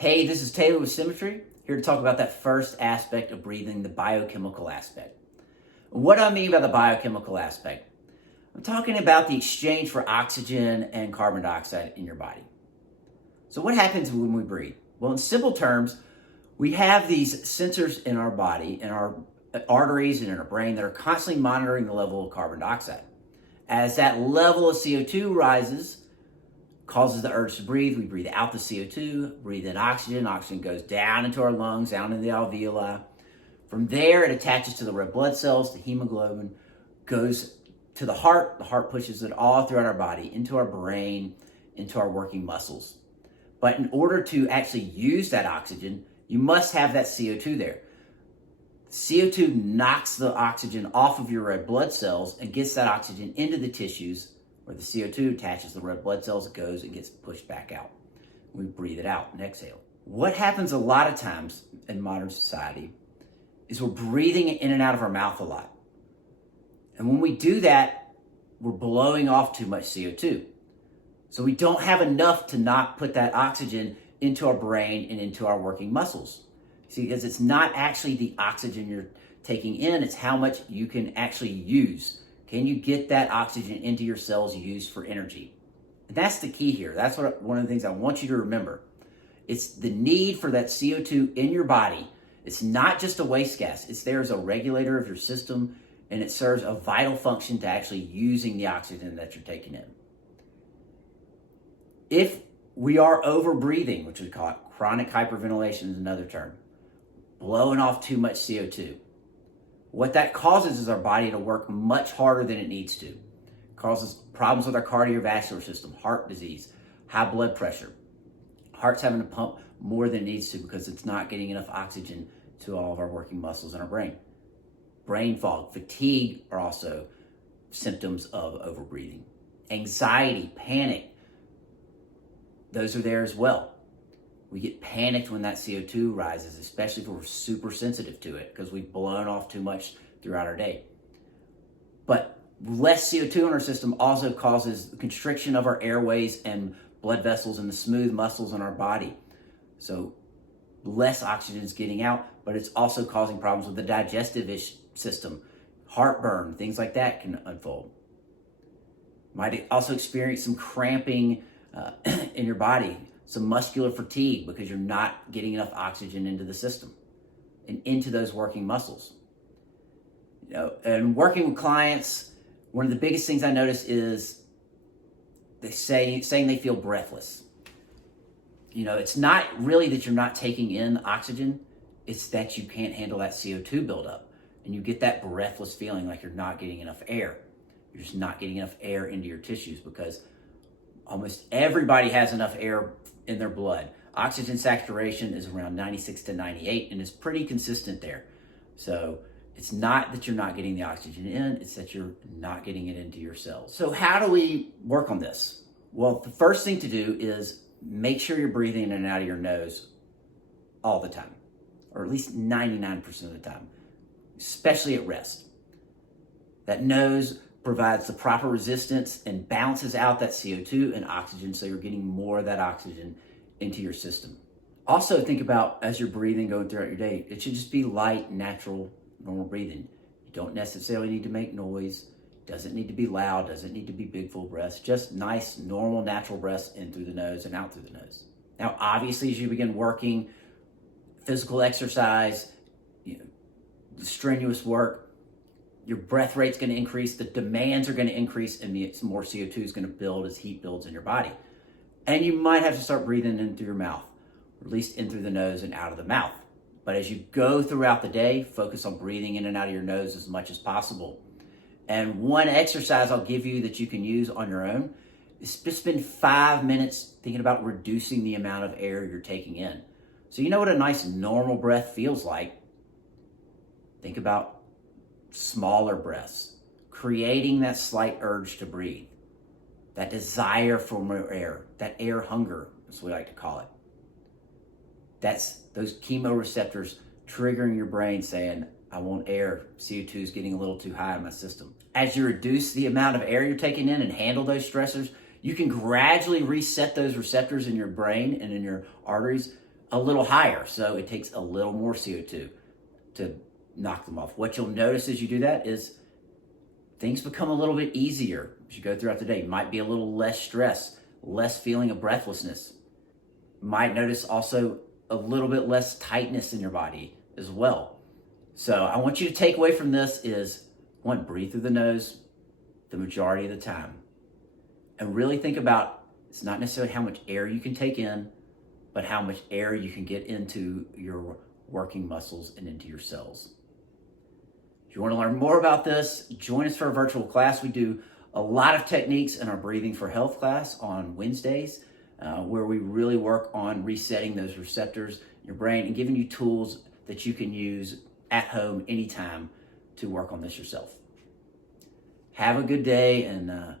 Hey, this is Taylor with Symmetry, here to talk about that first aspect of breathing, the biochemical aspect. What do I mean by the biochemical aspect? I'm talking about the exchange for oxygen and carbon dioxide in your body. So what happens when we breathe? Well, in simple terms, we have these sensors in our body, in our arteries and in our brain that are constantly monitoring the level of carbon dioxide. As that level of CO2 rises, causes the urge to breathe. We breathe out the CO2, breathe in oxygen. Oxygen goes down into our lungs, down into the alveoli. From there, it attaches to the red blood cells, the hemoglobin, goes to the heart. The heart pushes it all throughout our body, into our brain, into our working muscles. But in order to actually use that oxygen, you must have that CO2 there. CO2 knocks the oxygen off of your red blood cells and gets that oxygen into the tissues where the CO2 attaches to the red blood cells, it goes and gets pushed back out. We breathe it out and exhale. What happens a lot of times in modern society is we're breathing it in and out of our mouth a lot. And when we do that, we're blowing off too much CO2. So we don't have enough to not put that oxygen into our brain and into our working muscles. See, because it's not actually the oxygen you're taking in, it's how much you can actually use. Can you get that oxygen into your cells used for energy? And that's the key here. That's one of the things I want you to remember. It's the need for that CO2 in your body. It's not just a waste gas. It's there as a regulator of your system, and it serves a vital function to actually using the oxygen that you're taking in. If we are over breathing, which we call it chronic hyperventilation is another term, blowing off too much CO2, what that causes is our body to work much harder than it needs to. It causes problems with our cardiovascular system, heart disease, high blood pressure. Heart's having to pump more than it needs to because it's not getting enough oxygen to all of our working muscles in our brain. Brain fog, fatigue are also symptoms of overbreathing. Anxiety, panic, those are there as well. We get panicked when that CO2 rises, especially if we're super sensitive to it because we've blown off too much throughout our day. But less CO2 in our system also causes constriction of our airways and blood vessels and the smooth muscles in our body. So less oxygen is getting out, but it's also causing problems with the digestive system. Heartburn, things like that can unfold. Might also experience some cramping in your body, some muscular fatigue because you're not getting enough oxygen into the system and into those working muscles. And working with clients, one of the biggest things I notice is saying they feel breathless. It's not really that you're not taking in oxygen, it's that you can't handle that CO2 buildup. And you get that breathless feeling like you're not getting enough air. You're just not getting enough air into your tissues because almost everybody has enough air in their blood. Oxygen saturation is around 96 to 98 and is pretty consistent there. So it's not that you're not getting the oxygen in, it's that you're not getting it into your cells. So how do we work on this? Well, the first thing to do is make sure you're breathing in and out of your nose all the time, or at least 99% of the time, especially at rest. That nose provides the proper resistance and balances out that CO2 and oxygen so you're getting more of that oxygen into your system. Also think about as you're breathing going throughout your day, it should just be light, natural, normal breathing. You don't necessarily need to make noise, doesn't need to be loud, doesn't need to be big full breaths, just nice, normal, natural breaths in through the nose and out through the nose. Now, obviously, as you begin working, physical exercise, strenuous work, your breath rate's going to increase, the demands are going to increase, and some more CO2 is going to build as heat builds in your body. And you might have to start breathing in through your mouth, or at least in through the nose and out of the mouth. But as you go throughout the day, focus on breathing in and out of your nose as much as possible. And one exercise I'll give you that you can use on your own is just spend 5 minutes thinking about reducing the amount of air you're taking in. So you know what a nice normal breath feels like? Think about smaller breaths, creating that slight urge to breathe, that desire for more air, that air hunger, as we like to call it. That's those chemoreceptors triggering your brain saying, I want air, CO2 is getting a little too high in my system. As you reduce the amount of air you're taking in and handle those stressors, you can gradually reset those receptors in your brain and in your arteries a little higher. So it takes a little more CO2 to knock them off. What you'll notice as you do that is things become a little bit easier as you go throughout the day. Might be a little less stress, less feeling of breathlessness. Might notice also a little bit less tightness in your body as well. So I want you to take away from this is, one, breathe through the nose the majority of the time. And really think about, it's not necessarily how much air you can take in, but how much air you can get into your working muscles and into your cells. If you want to learn more about this, join us for a virtual class. We do a lot of techniques in our Breathing for Health class on Wednesdays, where we really work on resetting those receptors in your brain and giving you tools that you can use at home anytime to work on this yourself. Have a good day, and